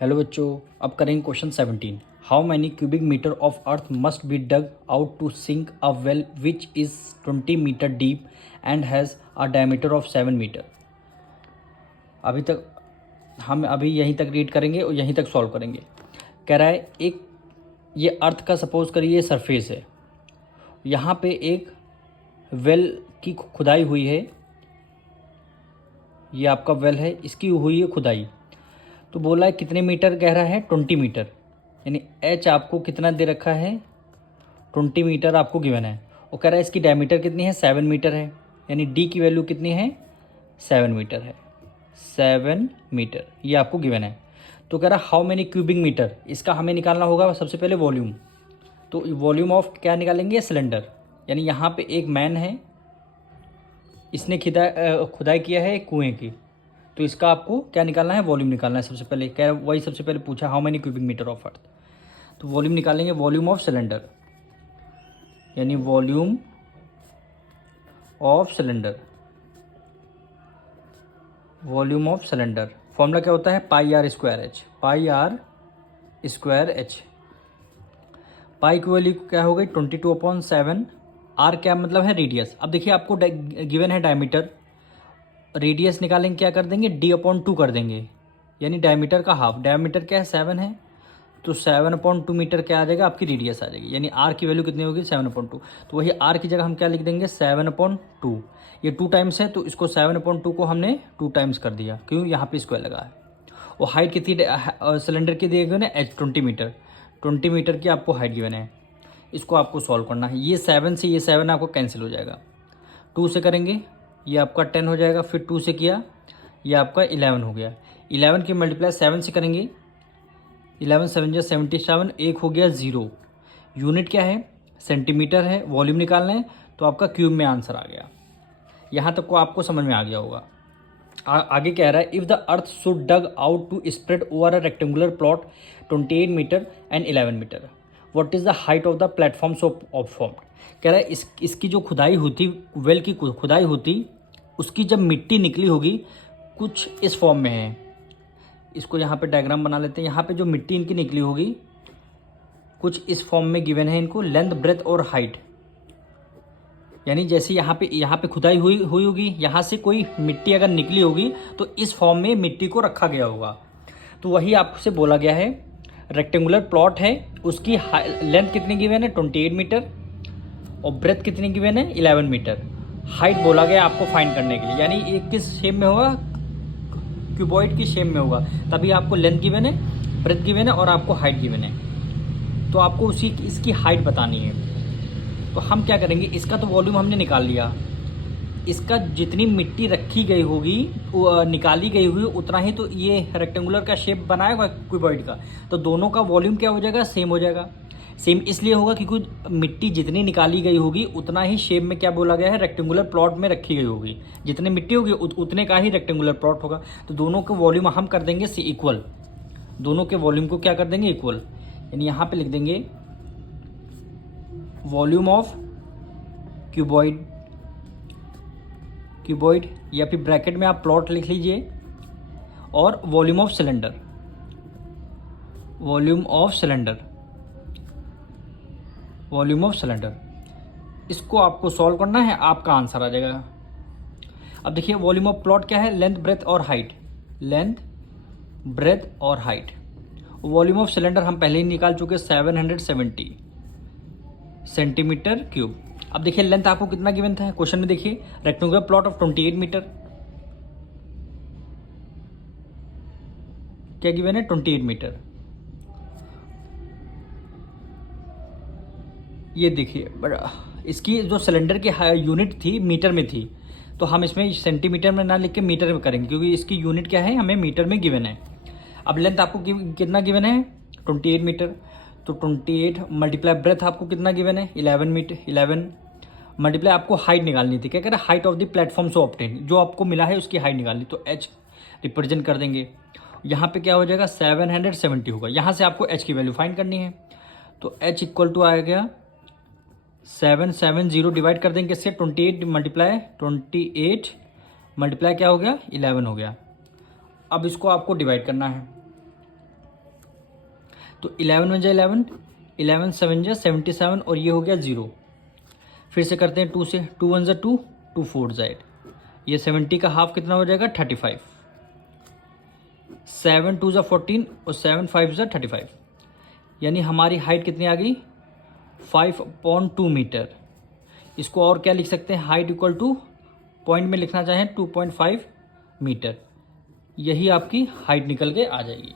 Hello बच्चों, अब करेंगे question 17। How many cubic metre of earth must be dug out to sink a well which is 20 metre deep and has a diameter of 7 metre. अभी तक हम यहीं तक read करेंगे और यहीं तक सॉल्व करेंगे। कह रहा है एक ये अर्थ का सपोज करिए ये सरफेस है, यहाँ पे एक वेल की खुदाई हुई है, ये आपका वेल है, इसकी हुई है खुदाई। तो बोला है कितने मीटर गहरा है, 20 मीटर, यानी एच आपको कितना दे रखा है, 20 मीटर आपको गिवन है। और कह रहा है इसकी डायमीटर कितनी है, 7 मीटर है, यानी डी की वैल्यू कितनी है, 7 मीटर है, 7 मीटर ये आपको गिवन है। तो कह रहा है हाउ मेनी क्यूबिक मीटर, इसका हमें निकालना होगा सबसे पहले वॉल्यूम। तो वॉल्यूम ऑफ क्या निकालेंगे, सिलेंडर, यानी यहाँ पे एक मैन है, इसने खुदाई किया है एक कुएँ की, तो इसका आपको क्या निकालना है, वॉल्यूम निकालना है सबसे पहले। क्या वही सबसे पहले पूछा how many cubic metre of earth, तो वॉल्यूम निकालेंगे, वॉल्यूम ऑफ सिलेंडर, यानी volume of cylinder, volume of cylinder formula क्या होता है, pi r square h, pi r square h. Pi की वैल्यू क्या हो गई 22/7। आर क्या मतलब है, रेडियस। अब देखिए आपको गिवन है डायमीटर, रेडियस निकालेंगे, क्या कर देंगे, d/2 कर देंगे, यानी डायमीटर का हाफ। डायमीटर क्या है, 7 है, तो 7/2 मीटर क्या आ जाएगा, आपकी रेडियस आ जाएगी, यानी आर की वैल्यू कितनी होगी, 7/2। तो वही आर की जगह हम क्या लिख देंगे, 7/2। ये 2 टाइम्स है, तो इसको 7/2 को हमने 2 टाइम्स कर दिया, क्यों, यहाँ पे स्क्वायर लगा है। और हाइट कितनी सिलेंडर की दी गई ना, 20 मीटर, 20 मीटर की आपको हाइट गिवन है। इसको आपको सॉल्व करना है। ये 7 से ये 7 आपको कैंसिल हो जाएगा, 2 से करेंगे ये आपका 10 हो जाएगा, फिर 2 से किया ये आपका 11 हो गया। 11 की मल्टीप्लाई 7 से करेंगे, 11 7 जा 77, एक हो गया 0। यूनिट क्या है, सेंटीमीटर है, वॉल्यूम निकालना है, तो आपका क्यूब में आंसर आ गया। यहाँ तक को आपको समझ में आ गया होगा। आगे कह रहा है if the earth should dug out to spread over a rectangular plot 28 metre and 11 metre, what is the height of the platforms of form. कह रहा है इसकी जो खुदाई होती, वेल की खुदाई होती, उसकी जब मिट्टी निकली होगी कुछ इस फॉर्म में है। इसको यहाँ पे डायग्राम बना लेते हैं। यहाँ पे जो मिट्टी इनकी निकली होगी कुछ इस फॉर्म में गिवन है इनको, लेंथ ब्रेथ और हाइट, यानी जैसे यहाँ पे खुदाई हुई होगी, यहाँ से कोई मिट्टी अगर निकली होगी तो इस फॉर्म में मिट्टी को रखा गया होगा। तो वही आपसे बोला गया है, रेक्टेंगुलर प्लॉट है, उसकी लेंथ कितनी गिवन है, 28 मीटर, और ब्रेथ कितनी गिवन है, 11 मीटर। हाइट बोला गया आपको फाइंड करने के लिए, यानी ये किस शेप में होगा, क्यूबॉइड की शेप में होगा, तभी आपको लेंथ गिवन है, ब्रेथ गिवन है और आपको हाइट गिवन है। तो आपको इसकी हाइट बतानी है। तो हम क्या करेंगे, इसका तो वॉल्यूम हमने निकाल लिया, इसका जितनी मिट्टी रखी गई होगी निकाली गई होगी उतना ही तो ये रेक्टेंगुलर का शेप बनाएगा क्यूबॉइड का, तो दोनों का वॉल्यूम क्या हो जाएगा, सेम हो जाएगा। सेम इसलिए होगा क्योंकि मिट्टी जितनी निकाली गई होगी उतना ही शेप में क्या बोला गया है, रेक्टेंगुलर प्लॉट में रखी गई होगी। जितनी मिट्टी होगी उतने का ही रेक्टेंगुलर प्लॉट होगा। तो दोनों के वॉल्यूम हम कर देंगे इक्वल, दोनों के वॉल्यूम को क्या कर देंगे, इक्वल, यानी यहाँ पे लिख देंगे वॉल्यूम ऑफ क्यूबॉइड, या फिर ब्रैकेट में आप प्लॉट लिख लीजिए, और volume of cylinder, volume of cylinder, volume of cylinder. इसको आपको सॉल्व करना है, आपका आंसर आ जाएगा। अब देखिए वॉल्यूम ऑफ प्लॉट क्या है, लेंथ ब्रेथ और हाइट, लेंथ ब्रेथ और हाइट। वॉल्यूम ऑफ सिलेंडर हम पहले ही निकाल चुके, 770 सेंटीमीटर क्यूब। अब देखिए लेंथ आपको कितना गिवन था क्वेश्चन में, देखिए रेक्टेंगुलर प्लॉट ऑफ 28 मीटर, क्या गिवन है, 28 मीटर। ये देखिए इसकी जो सिलेंडर की यूनिट थी मीटर में थी, तो हम इसमें सेंटीमीटर में ना लिख के मीटर में करेंगे, क्योंकि इसकी यूनिट क्या है, हमें मीटर में गिवन है। अब लेंथ आपको कितना गिवन है, 28 मीटर, तो 28 मल्टीप्लाई ब्रेथ आपको कितना गिवन है, 11 मीटर, 11 मल्टीप्लाई आपको हाइट निकालनी थी। क्या कह रहा है, हाइट ऑफ द प्लेटफॉर्म से ऑब्टेन, जो आपको मिला है उसकी हाइट निकालनी, तो एच रिप्रेजेंट कर देंगे। यहाँ पे क्या हो जाएगा, 770 होगा, यहाँ से आपको एच की वैल्यू फाइंड करनी है। तो एच इक्वल टू आ गया 770 डिवाइड कर देंगे इससे, 28 मल्टीप्लाई क्या हो गया, 11 हो गया। अब इसको आपको डिवाइड करना है, तो 11 वन जा 11, 11 7 जा 77 और ये हो गया 0। फिर से करते हैं 2 से, 2 1 जा 2, 2 4 जा 8, ये 70 का हाफ कितना हो जाएगा 35। 7 2 जा 14 और 7 5 जा 35, यानी हमारी हाइट कितनी आ गई 5/2 मीटर। इसको और क्या लिख सकते हैं, हाइट इक्वल टू पॉइंट में लिखना चाहें 2.5 मीटर, यही आपकी हाइट निकल के आ जाएगी।